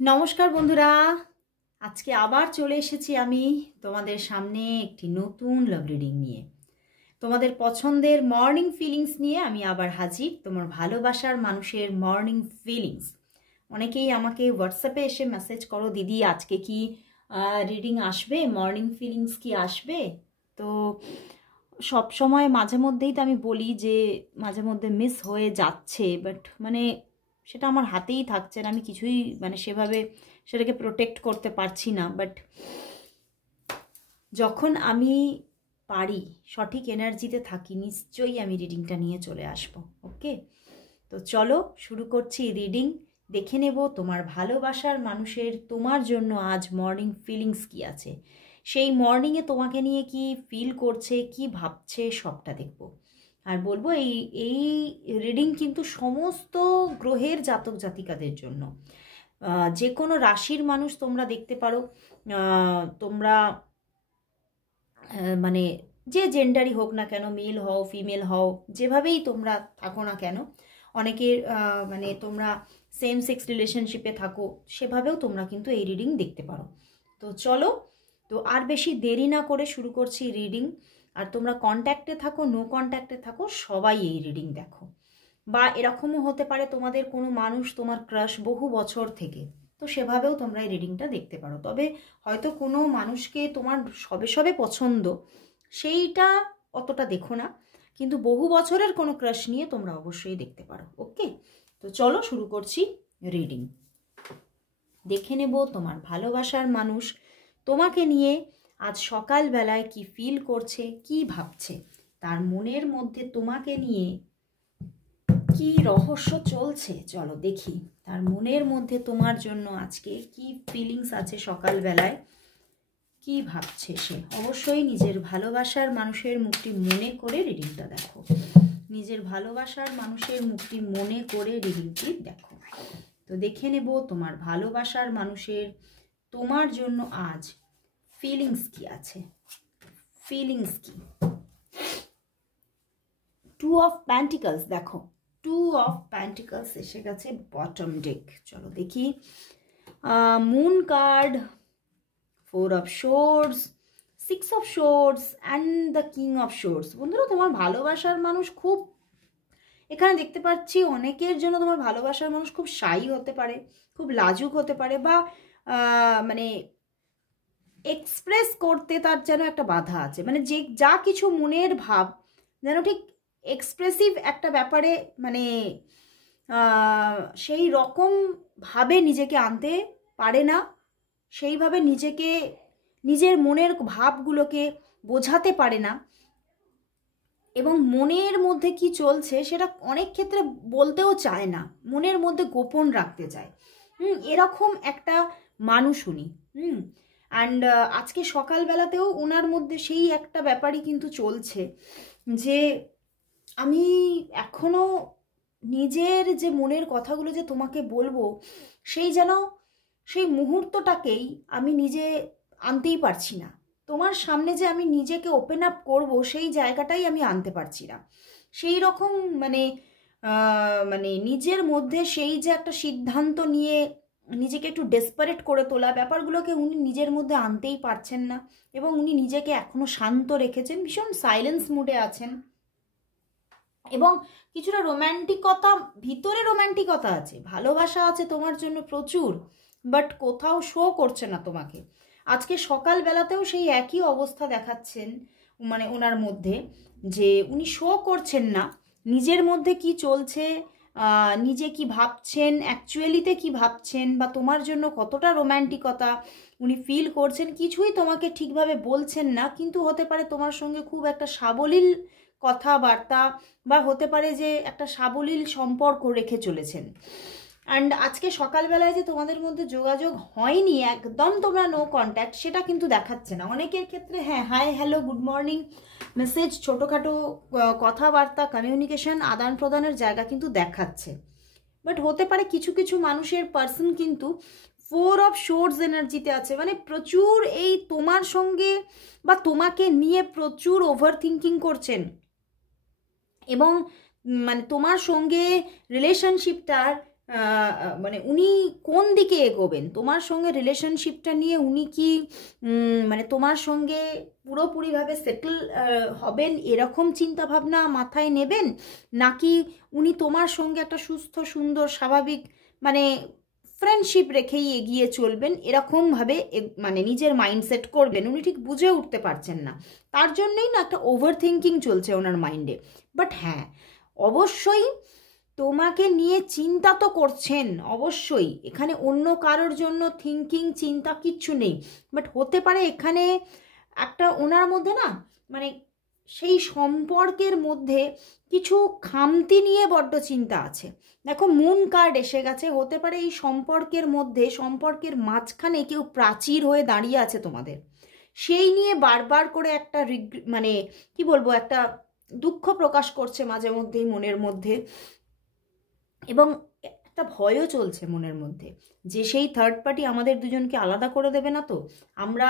নমস্কার বন্ধুরা, আজকে আবার চলে এসেছি আমি তোমাদের সামনে একটি নতুন লাভ রিডিং নিয়ে। তোমাদের পছন্দের মর্নিং ফিলিংস নিয়ে আমি আবার হাজির। তোমার ভালোবাসার মানুষের মর্নিং ফিলিংস। অনেকেই আমাকে হোয়াটসঅ্যাপে এসে মেসেজ করো, দিদি আজকে কি রিডিং আসবে, মর্নিং ফিলিংস কি আসবে? তো সব সময় মাঝে মধ্যেই তো আমি বলি যে মাঝে মধ্যে মিস হয়ে যাচ্ছে, বাট সেটা আমার হাতেই থাকছে না, আমি কিছুই সেভাবে সেটাকে প্রোটেক্ট করতে পারছি না। বাট যখন আমি পারি, সঠিক এনার্জিতে থাকি, নিশ্চয়ই আমি রিডিংটা নিয়ে চলে আসব। ওকে, তো চলো শুরু করছি রিডিং। দেখে নেব তোমার ভালোবাসার মানুষের তোমার জন্য আজ মর্নিং ফিলিংস কি আছে, সেই মর্নিংয়ে তোমাকে নিয়ে কি ফিল করছে, কি ভাবছে, সবটা দেখব। আর বলবো এই এই রিডিং কিন্তু সমস্ত গ্রহের জাতক জাতিকাদের জন্য। যে কোনো রাশির মানুষ তোমরা দেখতে পারো। তোমরা যে জেন্ডারই হোক না কেন, মেল হও ফিমেল হও, যেভাবেই তোমরা থাকো না কেন, অনেকের তোমরা সেম সেক্স রিলেশনশিপে থাকো, সেভাবেও তোমরা কিন্তু এই রিডিং দেখতে পারো। তো চলো, তো আর বেশি দেরি না করে শুরু করছি রিডিং। আর তোমরা কন্ট্যাক্টে থাকো, নো কন্ট্যাক্টে থাকো, সবাই এই রিডিং দেখো। বা এরকমও হতে পারে তোমাদের কোনো মানুষ তোমার ক্রাশ বহু বছর থেকে, তো সেভাবেও তোমরা এই রিডিংটা দেখতে পারো। তবে হয়তো কোনো মানুষকে তোমার সবে সবে পছন্দ, সেইটা অতটা দেখো না, কিন্তু বহু বছরের কোনো ক্রাশ নিয়ে তোমরা অবশ্যই দেখতে পারো। ওকে, তো চলো শুরু করছি রিডিং। দেখে নেব তোমার ভালোবাসার মানুষ তোমাকে নিয়ে আজ সকালবেলায় কি ফিল করছে, কি ভাবছে, তার মনের মধ্যে তোমাকে নিয়ে কি রহস্য চলছে। চলো দেখি তার মনের মধ্যে তোমার জন্য আজকে কি ফিলিংস আছে, সকালবেলায় কি ভাবছে সে। অবশ্যই নিজের ভালোবাসার মানুষের মুখটি মনে করে রিডিংটা দেখো। নিজের ভালোবাসার মানুষের মুখটি মনে করে রিডিংটি দেখো। তো দেখে নেব তোমার ভালোবাসার মানুষের তোমার জন্য আজ ফিলিংস কি আছে, ফিলিংস কি। টু অফ প্যান্টিকলস দেখো, টু অফ প্যান্টিকলস এসে গেছে বটম ডেক। চলো দেখি moon card, four of swords, six of swords and the king of swords. বন্ধুরা, তোমার ভালোবাসার মানুষ খুব, এখানে দেখতে পাচ্ছি অনেকের জন্য তোমার ভালোবাসার মানুষ খুব শাই হতে পারে, খুব লাজুক হতে পারে, বা এক্সপ্রেস করতে তার যেন একটা বাধা আছে। যে যা কিছু মনের ভাব যেন ঠিক এক্সপ্রেসিভ একটা ব্যাপারে সেই রকম ভাবে নিজেকে আনতে পারে না, সেইভাবে নিজেকে, নিজের মনের ভাবগুলোকে বোঝাতে পারে না, এবং মনের মধ্যে কি চলছে সেটা অনেক ক্ষেত্রে বলতেও চায় না, মনের মধ্যে গোপন রাখতে চায়। এরকম একটা মানুষ উনি। অ্যান্ড আজকে সকালবেলাতেও ওনার মধ্যে সেই একটা ব্যাপারই কিন্তু চলছে, যে আমি এখনো নিজের যে মনের কথাগুলো যে তোমাকে বলবো, সেই মুহূর্তটাকেই আমি নিজে আনতেই পারছি না। তোমার সামনে যে আমি নিজেকে ওপেন আপ করবো, সেই জায়গাটাই আমি আনতে পারছি না। সেই রকম নিজের মধ্যে সেই যে একটা সিদ্ধান্ত নিয়ে নিজেকে একটু ডেসপারেট করে তোলা, ব্যাপারগুলোকে উনি নিজের মধ্যে আনতেই পারছেন না, এবং উনি নিজেকে এখনো শান্ত রেখেছেন, ভীষণ সাইলেন্স মুডে আছেন, এবং কিছুটা রোম্যান্টিকতা, ভিতরে রোম্যান্টিকতা আছে, ভালোবাসা আছে তোমার জন্য প্রচুর, বাট কোথাও শো করছে না তোমাকে। আজকে সকালবেলাতেও সেই একই অবস্থা দেখাচ্ছেন ওনার মধ্যে, যে উনি শো করছেন না নিজের মধ্যে কি চলছে, নিজে কি ভাবছেন, অ্যাকচুয়ালিতে কি ভাবছেন, বা তোমার জন্য কতটা রোম্যান্টিকতা উনি ফিল করছেন, কিছুই তোমাকে ঠিকভাবে বলছেন না। কিন্তু হতে পারে তোমার সঙ্গে খুব একটা সাবলীল কথাবার্তা, বা হতে পারে যে একটা সাবলীল সম্পর্ক রেখে চলেছেন। অ্যান্ড আজকে সকালবেলায় যে তোমাদের মধ্যে যোগাযোগ হয়নি, একদম তোমরা নো কন্ট্যাক্ট, সেটা কিন্তু দেখাচ্ছে না। অনেকের ক্ষেত্রে হ্যাঁ, hi hello good morning message, ছোটোখাটো কথাবার্তা, কমিউনিকেশন, আদান প্রদানের জায়গা কিন্তু দেখাচ্ছে। বাট হতে পারে কিছু কিছু মানুষের পার্সন কিন্তু ফোর অফ শোর্ডস এনার্জিতে আছে, প্রচুর এই তোমার সঙ্গে বা তোমাকে নিয়ে প্রচুর ওভার থিঙ্কিং করছেন, এবং তোমার সঙ্গে রিলেশনশিপটার মানে উনি কোন দিকে এগোবেন তোমার সঙ্গে রিলেশনশিপটা নিয়ে, উনি কি মানে তোমার সঙ্গে পুরোপুরিভাবে সেটেল হবেন এরকম চিন্তাভাবনা মাথায় নেবেন, নাকি উনি তোমার সঙ্গে একটা সুস্থ সুন্দর স্বাভাবিক মানে ফ্রেন্ডশিপ রেখেই এগিয়ে চলবেন এরকমভাবে মানে নিজের মাইন্ডসেট করবেন, উনি ঠিক বুঝে উঠতে পারছেন না। তার জন্যই না একটা ওভার থিঙ্কিং চলছে ওনার মাইন্ডে। বাট হ্যাঁ, অবশ্যই তোমাকে নিয়ে চিন্তা তো করছেন, অবশ্যই এখানে অন্য কারোর জন্য থিঙ্কিং চিন্তা কিচ্ছু নেই। বাট হতে পারে এখানে একটা ওনার মধ্যে না মানে সেই সম্পর্কের মধ্যে কিছু খামতি নিয়ে বড্ড চিন্তা আছে। দেখো মুন কার্ড এসে গেছে, হতে পারে এই সম্পর্কের মধ্যে, সম্পর্কের মাঝখানে কেউ প্রাচীর হয়ে দাঁড়িয়ে আছে তোমাদের, সেই নিয়ে বারবার করে একটা মানে কি বলবো, একটা দুঃখ প্রকাশ করছে মাঝে মধ্যেই মনের মধ্যে, এবং একটা ভয়ও চলছে মনের মধ্যে যে সেই থার্ড পার্টি আমাদের দুজনকে আলাদা করে দেবে না তো, আমরা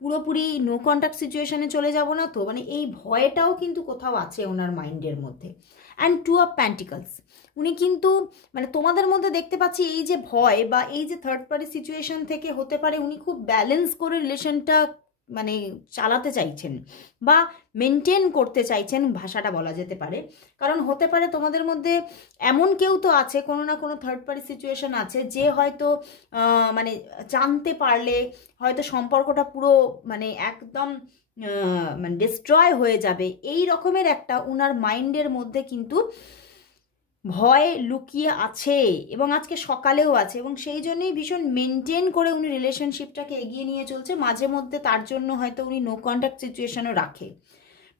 পুরোপুরি নো কন্ট্যাক্ট সিচুয়েশনে চলে যাব না তো, মানে এই ভয়টাও কিন্তু কোথাও আছে ওনার মাইন্ডের মধ্যে। অ্যান্ড টু অফ প্যান্টিকলস, উনি কিন্তু মানে তোমাদের মধ্যে দেখতে পাচ্ছি এই যে ভয় বা এই যে থার্ড পার্টি সিচুয়েশন থেকে হতে পারে উনি খুব ব্যালেন্স করে রিলেশনটা মানে চালাতে চাইছেন বা মেনটেন করতে চাইছেন, ভাষাটা বলা যেতে পারে। কারণ হতে পারে তোমাদের মধ্যে এমন কেউ তো আছে, কোনো না কোনো থার্ড পার্টি সিচুয়েশন আছে যে হয়তো মানে জানতে পারলে হয়তো সম্পর্কটা পুরো মানে একদম মানে ডিস্ট্রয় হয়ে যাবে, এই রকমের একটা ওনার মাইন্ডের মধ্যে কিন্তু ভয় লুকিয়ে আছে, এবং আজকে সকালেও আছে, এবং সেই জন্যই ভীষণ মেনটেন করে উনি রিলেশনশিপটাকে এগিয়ে নিয়ে চলছে। মাঝে মধ্যে তার জন্য হয়তো উনি নো কন্ট্যাক্ট সিচুয়েশনও রাখে,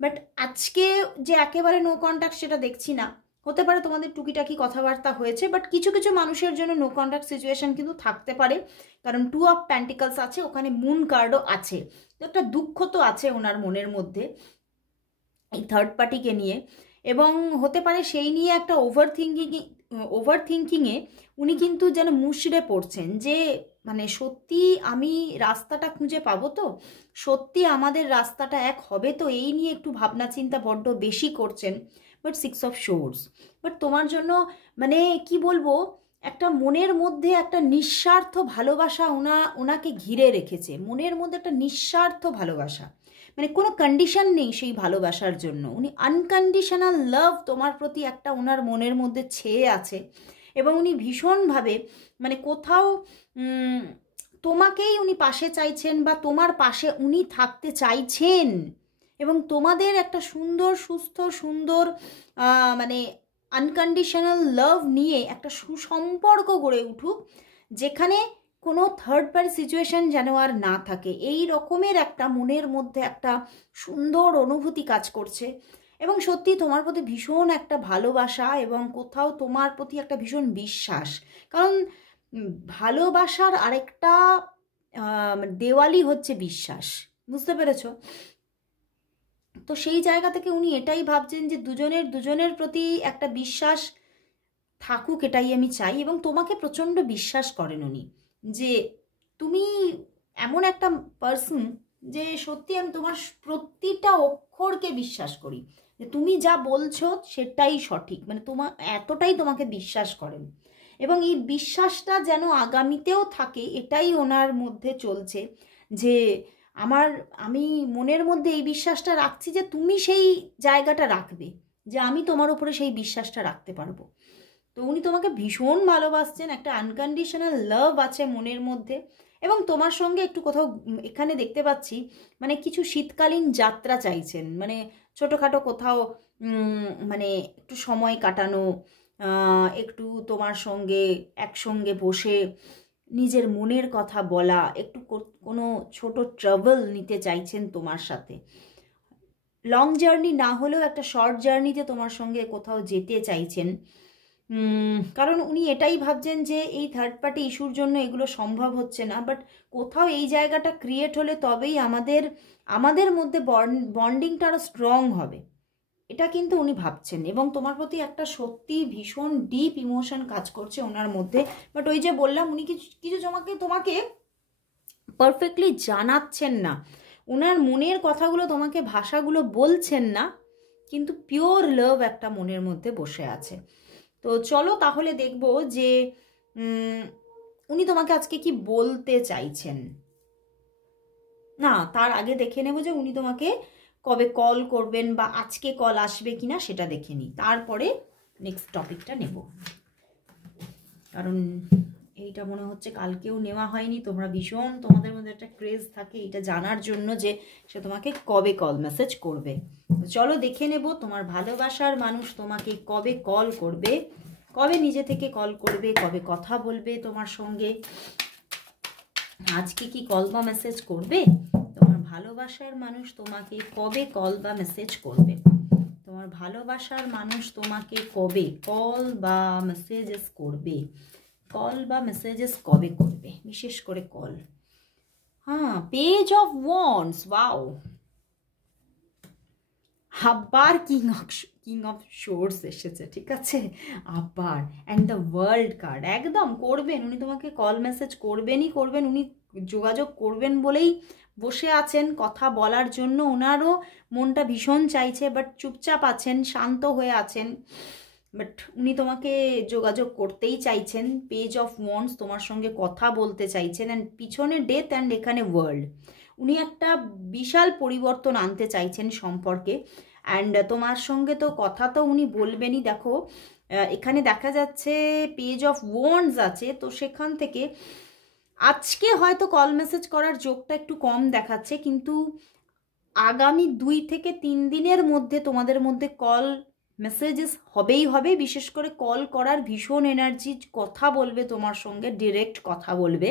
বাট আজকে যে একেবারে নো কন্ট্যাক্ট সেটা দেখছি না। হতে পারে তোমাদের টুকিটাকি কথাবার্তা হয়েছে, বাট কিছু কিছু মানুষের জন্য নো কন্ট্যাক্ট সিচুয়েশন কিন্তু থাকতে পারে, কারণ টু অফ প্যান্টিকলস আছে, ওখানে মুন কার্ডও আছে, তো একটা দুঃখ তো আছে ওনার মনের মধ্যে এই থার্ড পার্টিকে নিয়ে। এবং হতে পারে সেই নিয়ে একটা ওভার থিঙ্কিংয়ে উনি কিন্তু যেন মুষড়ে পড়ছেন যে মানে সত্যি আমি রাস্তাটা খুঁজে পাবো তো, সত্যি আমাদের রাস্তাটা এক হবে তো, এই নিয়ে একটু ভাবনা চিন্তা বড্ড বেশি করছেন। বাট 6 অফ সোর্স, বাট তোমার জন্য মানে কি বলবো, একটা মনের মধ্যে একটা নিঃস্বার্থ ভালোবাসা ওনাকে ঘিরে রেখেছে, মনের মধ্যে একটা নিঃস্বার্থ ভালোবাসা, মানে কোনো কন্ডিশন নেই সেই ভালোবাসার জন্য, উনি আনকন্ডিশনাল লাভ তোমার প্রতি একটা ওনার মনের মধ্যে ছেয়ে আছে। এবং উনি ভীষণভাবে মানে কোথাও তোমাকেই উনি পাশে চাইছেন বা তোমার পাশে উনি থাকতে চাইছেন, এবং তোমাদের একটা সুন্দর সুস্থ সুন্দর মানে আনকন্ডিশনাল লাভ নিয়ে একটা সুসম্পর্ক গড়ে উঠুক, যেখানে কোনো থার্ড পার্টি সিচুয়েশন যেন আর না থাকে, এই রকমের একটা মনের মধ্যে একটা সুন্দর অনুভূতি কাজ করছে। এবং সত্যি তোমার প্রতি ভীষণ একটা ভালোবাসা এবং কোথাও তোমার প্রতি একটা ভীষণ বিশ্বাস, কারণ ভালোবাসার আরেকটা দেওয়ালই হচ্ছে বিশ্বাস, বুঝতে পেরেছো? তো সেই জায়গা থেকে উনি এটাই ভাবছেন যে দুজনের প্রতি একটা বিশ্বাস থাকুক, এটাই আমি চাই। এবং তোমাকে প্রচণ্ড বিশ্বাস করেন উনি, যে তুমি এমন একটা পার্সন যে সত্যি আমি তোমার প্রতিটা অক্ষরকে বিশ্বাস করি, যে তুমি যা বলছো সেটাই সঠিক, মানে তোমার এতটাই তোমাকে বিশ্বাস করেন। এবং এই বিশ্বাসটা যেন আগামীতেও থাকে, এটাই ওনার মধ্যে চলছে, যে আমি মনের মধ্যে এই বিশ্বাসটা রাখছি যে তুমি সেই জায়গাটা রাখবে, যে আমি তোমার উপরে সেই বিশ্বাসটা রাখতে পারবো। তো উনি তোমাকে ভীষণ ভালোবাসছেন, একটা আনকন্ডিশনাল লাভ আছে মনের মধ্যে। এবং তোমার সঙ্গে একটু কোথাও এখানে দেখতে পাচ্ছি মানে কিছু শীতকালীন যাত্রা চাইছেন, মানে ছোটোখাটো কোথাও মানে একটু সময় কাটানো, একটু তোমার সঙ্গে একসঙ্গে বসে নিজের মনের কথা বলা, একটু কোনো ছোট ট্রাভেল নিতে চাইছেন তোমার সাথে, লং জার্নি না হলেও একটা শর্ট জার্নিতে তোমার সঙ্গে কোথাও যেতে চাইছেন। কারণ উনি এটাই ভাবছেন যে এই থার্ড পার্টি ইস্যুর জন্য এগুলো সম্ভব হচ্ছে না, বাট কোথাও এই জায়গাটা ক্রিয়েট হলে তবেই আমাদের মধ্যে বন্ডিংটা আরও স্ট্রং হবে, এটা কিন্তু উনি ভাবছেন। এবং তোমার প্রতি একটা সত্যি ভীষণ ডিপ ইমোশন কাজ করছে ওনার মধ্যে। বাট ওই যে বললাম, উনি কিছু তোমাকে পারফেক্টলি জানাচ্ছেন না, ওনার মনের কথাগুলো তোমাকে ভাষাগুলো বলছেন না, কিন্তু পিওর লাভ একটা মনের মধ্যে বসে আছে। তো চলো তাহলে দেখবো যে উনি তোমাকে আজকে কি বলতে চাইছেন। না, তার আগে দেখে নেব যে উনি তোমাকে কবে কল করবেন বা আজকে কল আসবে কিনা সেটা দেখে নিই, তারপরে নেক্সট টপিকটা নেব। কারণ এইটা মনে হচ্ছে কালকেও নেওয়া হয়নি, তোমরা ভীষণ, তোমাদের মধ্যে একটা ক্রেজ থাকে এটা জানার জন্য যে সে তোমাকে কবে কল মেসেজ করবে। চলো দেখে নেব তোমার ভালোবাসার মানুষ তোমাকে কবে কল করবে, কবে নিজে থেকে কল করবে, কবে কথা বলবে তোমার সঙ্গে, আজকে কি কল বা মেসেজ করবে। তোমার ভালোবাসার মানুষ তোমাকে কবে কল বা মেসেজ করবে, তোমার ভালোবাসার মানুষ তোমাকে কবে কল বা মেসেজেস করবে, কল বা মেসেজেস কবে করবে, বিশেষ করে কল। হ্যাঁ, পেজ অফ ওয়ান্ডস, ওয়াও, আবার কিং অফ শোর্স এসেছে, ঠিক আছে, আবার, অ্যান্ড দ্য ওয়ার্ল্ড কার্ড, একদম করবেন উনি তোমাকে কল মেসেজ করবেনই করবেন, উনি যোগাযোগ করবেন বলেই বসে আছেন, কথা বলার জন্য ওনারও মনটা ভীষণ চাইছে, বাট চুপচাপ আছেন, শান্ত হয়ে আছেন, বাট উনি তোমাকে যোগাযোগ করতেই চাইছেন। পেজ অফ ওয়ান্ডস, তোমার সঙ্গে কথা বলতে চাইছেন, অ্যান্ড পিছনে ডেথ অ্যান্ড এখানে ওয়ার্ল্ড, উনি একটা বিশাল পরিবর্তন আনতে চাইছেন সম্পর্কে। অ্যান্ড তোমার সঙ্গে তো কথা তো উনি বলবেনই। দেখো এখানে দেখা যাচ্ছে পেজ অফ ওয়ান্ডস আছে, তো সেখান থেকে আজকে হয়তো কল মেসেজ করার যোগটা একটু কম দেখাচ্ছে, কিন্তু আগামী 2 থেকে 3 দিনের মধ্যে তোমাদের মধ্যে কল মেসেজেস হবেই হবে। বিশেষ করে কল করার ভীষণ এনার্জি, কথা বলবে তোমার সঙ্গে, ডিরেক্ট কথা বলবে।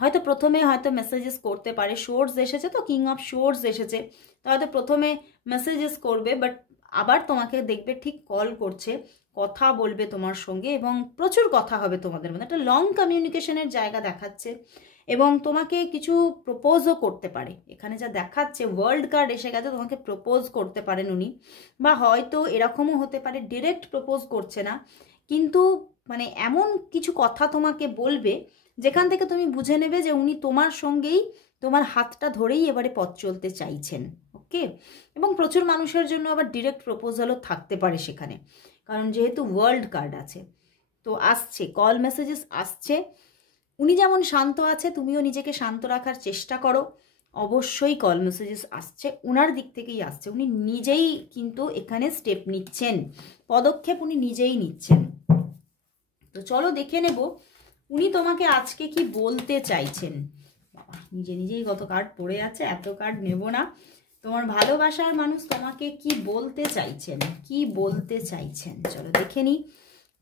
হয়তো প্রথমে হয়তো মেসেজেস করতে পারে, শোর্স এসেছে তো, কিং অফ শোর্স এসেছে, তো হয়তো প্রথমে মেসেজেস করবে, বাট আবার তোমাকে দেখবে ঠিক কল করছে, কথা বলবে তোমার সঙ্গে, এবং প্রচুর কথা হবে তোমাদের মধ্যে, একটা লং কমিউনিকেশনের জায়গা দেখাচ্ছে, এবং তোমাকে কিছু প্রপোজও করতে পারে। এখানে যা দেখাচ্ছে ওয়ার্ল্ড কার্ড এসে গেছে, তোমাকে প্রপোজ করতে পারেন উনি, বা হয়তো এরকমও হতে পারে ডিরেক্ট প্রপোজ করছে না, কিন্তু মানে এমন কিছু কথা তোমাকে বলবে যেখান থেকে তুমি বুঝে নেবে যে উনি তোমার সঙ্গেই, তোমার হাতটা ধরেই এবারে পথ চলতে চাইছেন। ওকে, এবং প্রচুর মানুষের জন্য আবার ডিরেক্ট প্রপোজালও থাকতে পারে সেখানে, কারণ যেহেতু ওয়ার্ল্ড কার্ড আছে, তো আসছে কল মেসেজেস আসছে। উনি যেমন শান্ত আছে, তুমিও নিজেকে শান্ত রাখার চেষ্টা করো, অবশ্যই কল মেসেজেস আসছে, ওনার দিক থেকেই আসছে, উনি নিজেই কিন্তু এখানে স্টেপ নিচ্ছেন, পদক্ষেপ উনি নিজেই নিচ্ছেন। তো চলো দেখে নেব উনি তোমাকে আজকে কি বলতে চাইছেন। বাবা, নিজেই কত কার্ড পড়ে আছে, এত কার্ড নেব না। তোমার ভালোবাসার মানুষ তোমাকে কি বলতে চাইছেন, কি বলতে চাইছেন, চলো দেখে নি।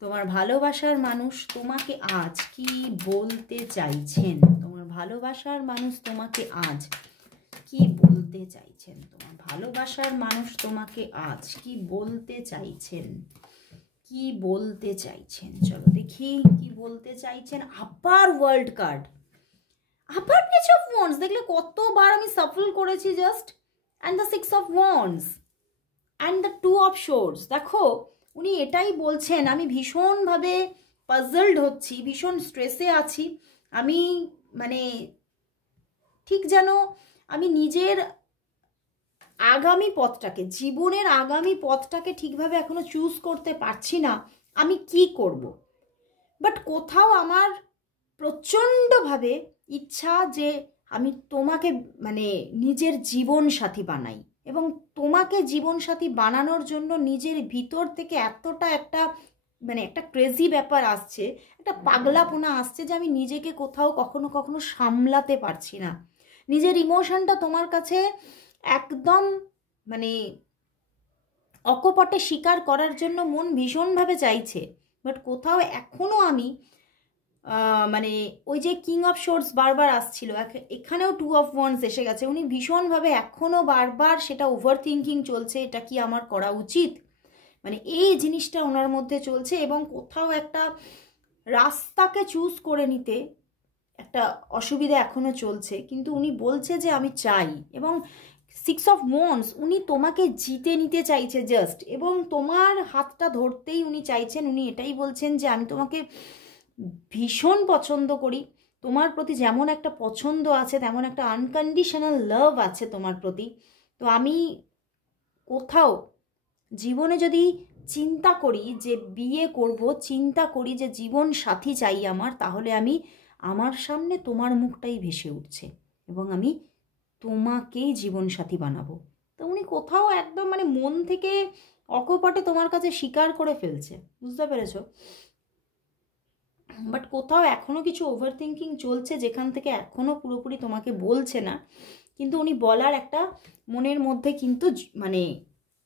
তোমার ভালোবাসার মানুষ তোমাকে আজ কি বলতে চাইছেন, তোমার ভালোবাসার মানুষ তোমাকে আজ কি বলতে চাইছেন, তোমার ভালোবাসার মানুষ তোমাকে আজ কি বলতে চাইছেন, কি বলতে চাইছেন, চলো দেখি কি বলতে চাইছেন। আবার ওয়ার্ল্ড কার্ড, আবার পেজ অফ ওয়ান্ডস, দেখলে কতবার আমি সাফল করেছি just, and the 6 of wands and the 2 of swords. দেখো উনি এটাই বলছেন, আমি ভীষণভাবে পাজলড হচ্ছি, ভীষণ স্ট্রেসে আছি, আমি মানে ঠিক যেন আমি নিজের আগামী পথটাকে, জীবনের আগামী পথটাকে ঠিকভাবে এখনো চুজ করতে পারছি না, আমি কি করব। বাট কোথাও আমার প্রচণ্ডভাবে ইচ্ছা যে আমি তোমাকে মানে নিজের জীবন সাথী বানাই, এবং তোমাকে জীবন সাথী বানানোর জন্য নিজের ভিতর থেকে এতটা একটা মানে একটা ক্রেজি ব্যাপার আসছে, একটা পাগলাপোনা আসছে যে আমি নিজেকে কোথাও কখনো কখনো সামলাতে পারছি না, নিজের ইমোশনটা তোমার কাছে একদম মানে অকপটে স্বীকার করার জন্য মন ভীষণভাবে চাইছে, বাট কোথাও এখনও আমি মানে ওই যে কিং অফ শোর্স বারবার আসছিল, এখানেও 2 অফ ওয়ান্ডস এসে গেছে, উনি ভীষণভাবে এখনও বারবার সেটা ওভার থিঙ্কিং চলছে, এটা কি আমার করা উচিত, মানে এই জিনিসটা ওনার মধ্যে চলছে, এবং কোথাও একটা রাস্তাকে চুজ করে নিতে একটা অসুবিধা এখনও চলছে, কিন্তু উনি বলছে যে আমি চাই, এবং 6 অফ ওয়ান্ডস উনি তোমাকে জিতে নিতে চাইছে জাস্ট, এবং তোমার হাতটা ধরতেই উনি চাইছেন, উনি এটাই বলছেন যে আমি তোমাকে ভীষণ পছন্দ করি, তোমার প্রতি যেমন একটা পছন্দ আছে তেমন একটা আনকন্ডিশনাল লাভ আছে তোমার প্রতি, তো আমি কোথাও জীবনে যদি চিন্তা করি যে বিয়ে করব, চিন্তা করি যে জীবন সাথী চাই আমার, তাহলে আমি আমার সামনে তোমার মুখটাই ভেসে উঠছে এবং আমি তোমাকেই জীবন সাথী বানাবো। তো উনি কোথাও একদম মানে মন থেকে অকপটে তোমার কাছে স্বীকার করে ফেলছে, বুঝতে পেরেছো? বাট কোথাও এখনও কিছু ওভার থিঙ্কিং চলছে, যেখান থেকে এখনও পুরোপুরি তোমাকে বলছে না, কিন্তু উনি বলার একটা মনের মধ্যে কিন্তু মানে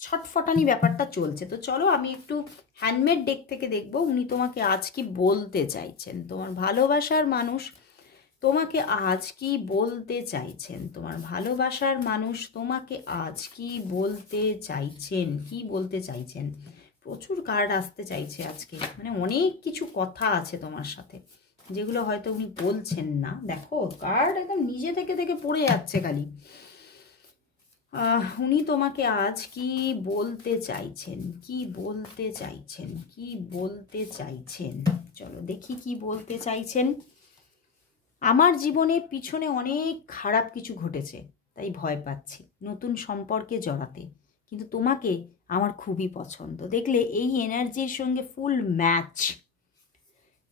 ছটফটানি ব্যাপারটা চলছে। তো চলো আমি একটু হ্যান্ডমেড ডেক থেকে দেখবো উনি তোমাকে আজ কি বলতে চাইছেন। তোমার ভালোবাসার মানুষ তোমাকে আজ কি বলতে চাইছেন, তোমার ভালোবাসার মানুষ তোমাকে আজ কি বলতে চাইছেন, কি বলতে চাইছেন। প্রচুর কার্ড আসতে চাইছে আজকে, মানে অনেক কিছু কথা আছে তোমার সাথে যেগুলো হয়তো উনি বলছেন না। দেখো কার্ড একদম নিজে থেকে পড়ে যাচ্ছে খালি। উনি তোমাকে আজ কি বলতে চাইছেন, কি বলতে চাইছেন, কি বলতে চাইছেন। চলো দেখি কি বলতে চাইছেন। আমার জীবনে পিছনে অনেক খারাপ কিছু ঘটেছে, তাই ভয় পাচ্ছি নতুন সম্পর্কে জড়াতে, কিন্তু তোমাকে আমার খুবই পছন্দ। দেখলে এই এনার্জির সঙ্গে ফুল ম্যাচ।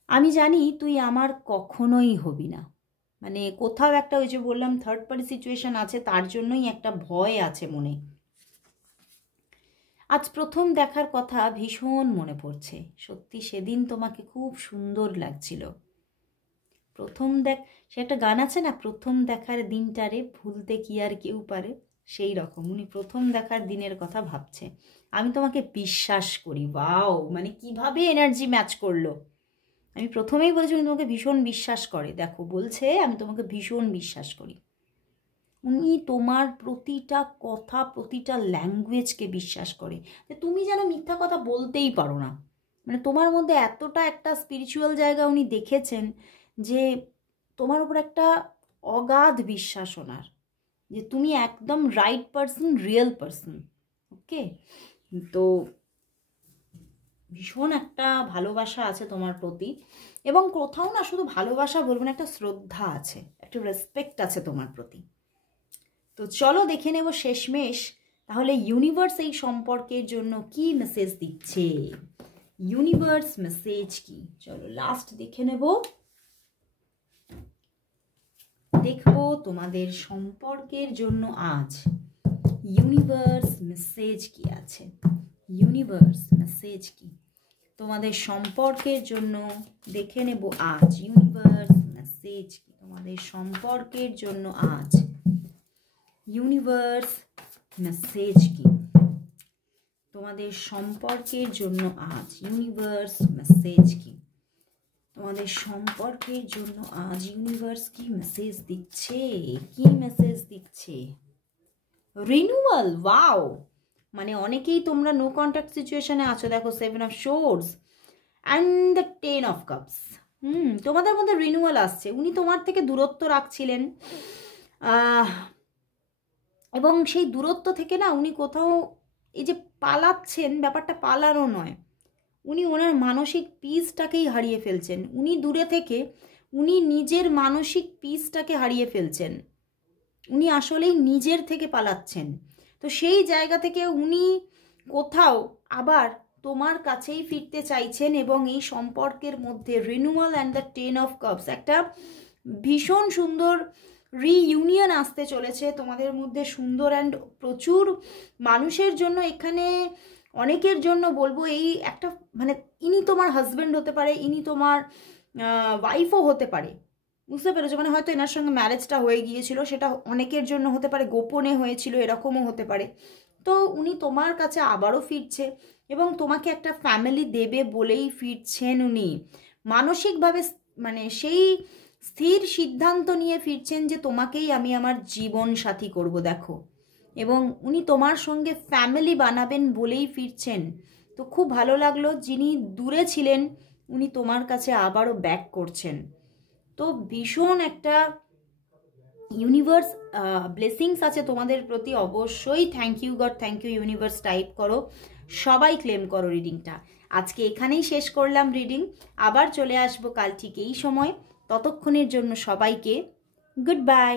আমি জানি তুই আমার কখনোই হবি না, মানে কোথাও একটা ওই যে বললাম থার্ড পার্টি সিচুয়েশন আছে, তার জন্যই একটা ভয় আছে মনে। আজ প্রথম দেখার কথা ভীষণ মনে পড়ছে, সত্যি সেদিন তোমাকে খুব সুন্দর লাগছিল। প্রথম সে একটা গান আছে না, প্রথম দেখার দিনটারে ভুলতে কি আর কেউ পারে, সেই রকম উনি প্রথম দেখার দিনের কথা ভাবছে। আমি তোমাকে বিশ্বাস করি। ওয়াও, মানে কিভাবে এনার্জি ম্যাচ করলো। আমি প্রথমেই বলেছি উনি তোমাকে ভীষণ বিশ্বাস করে। দেখো বলছে আমি তোমাকে ভীষণ বিশ্বাস করি। উনি তোমার প্রতিটা কথা, প্রতিটা ল্যাঙ্গুয়েজকে বিশ্বাস করে, যে তুমি যেন মিথ্যা কথা বলতেই পারো না। মানে তোমার মধ্যে এতটা একটা স্পিরিচুয়াল জায়গা উনি দেখেছেন যে তোমার উপর একটা অগাধ বিশ্বাস ওনার, যে তুমি একদম রাইট পারসন, রিয়েল পারসন। ওকে, তো ভীষণ একটা ভালোবাসা আছে তোমার প্রতি, এবং কোথাও না শুধু ভালোবাসা বলবো না, একটা শ্রদ্ধা আছে, একটা রেসপেক্ট আছে তোমার প্রতি। তো চলো দেখে নেব শেষমেশ তাহলে ইউনিভার্স এই সম্পর্কের জন্য কি মেসেজ দিচ্ছে। ইউনিভার্স মেসেজ কি, চলো লাস্ট দেখে নেব। দেখবো তোমাদের সম্পর্কের জন্য আজ ইউনিভার্স মেসেজ কি আছে। ইউনিভার্স মেসেজ কি তোমাদের সম্পর্কের জন্য, দেখে নেব আজ ইউনিভার্স মেসেজ কি তোমাদের সম্পর্কের জন্য আজ। ইউনিভার্স মেসেজ কি তোমাদের সম্পর্কের জন্য আজ। ইউনিভার্স মেসেজ কি তোমাদের সম্পর্কের জন্য আজ। ইউনিভার্স কি মেসেজ দিচ্ছে, কি মেসেজ দিচ্ছে। রিনিউয়াল, ওয়াও, মানে অনেকেই তোমরা নো কন্ট্যাক্ট সিচুয়েশনে আছো। দেখো 7 of swords and the 10 of cups. তোমাদের মধ্যে রিনিউয়াল আসছে। উনি তোমার থেকে দূরত্ব রাখছিলেন, এবং সেই দূরত্ব থেকে না উনি কোথাও এই যে পালাচ্ছেন, ব্যাপারটা পালানো নয়, উনি ওনার মানসিক পিসটাকেই হারিয়ে ফেলছেন। উনি দূরে থেকে উনি নিজের মানসিক পিসটাকে হারিয়ে ফেলছেন। উনি আসলেই নিজের থেকে পালাচ্ছেন। তো সেই জায়গা থেকে উনি কোথাও আবার তোমার কাছেই ফিরতে চাইছেন, এবং এই সম্পর্কের মধ্যে renewal and the 10 of cups, একটা ভীষণ সুন্দর রিইউনিয়ন আসতে চলেছে তোমাদের মধ্যে। সুন্দর অ্যান্ড প্রচুর মানুষের জন্য, এখানে অনেকের জন্য বলবো এই একটা, মানে ইনি তোমার হাজব্যান্ড হতে পারে, ইনি তোমার ওয়াইফও হতে পারে, বুঝতে পেরেছো? মানে হয়তো এনার সঙ্গে ম্যারেজটা হয়ে গিয়েছিল, সেটা অনেকের জন্য হতে পারে, গোপনে হয়েছিল, এরকমও হতে পারে। তো উনি তোমার কাছে আবারও ফিরছে, এবং তোমাকে একটা ফ্যামিলি দেবে বলেই ফিরছেন উনি। মানসিকভাবে মানে সেই স্থির সিদ্ধান্ত নিয়ে ফিরছেন যে তোমাকেই আমি আমার জীবন সাথী করব। দেখো, এবং উনি তোমার সঙ্গে ফ্যামিলি বানাবেন বলেই ফিরছেন। তো খুব ভালো লাগলো, যিনি দূরে ছিলেন উনি তোমার কাছে আবারও ব্যাক করছেন। তো ভীষণ একটা ইউনিভার্স ব্লেসিংস আছে তোমাদের প্রতি। অবশ্যই thank you God, thank you universe type করো, সবাই ক্লেম করো রিডিংটা। আজকে এখানেই শেষ করলাম রিডিং, আবার চলে আসবো কাল ঠিক এই সময়। ততক্ষণের জন্য সবাইকে গুড বাই।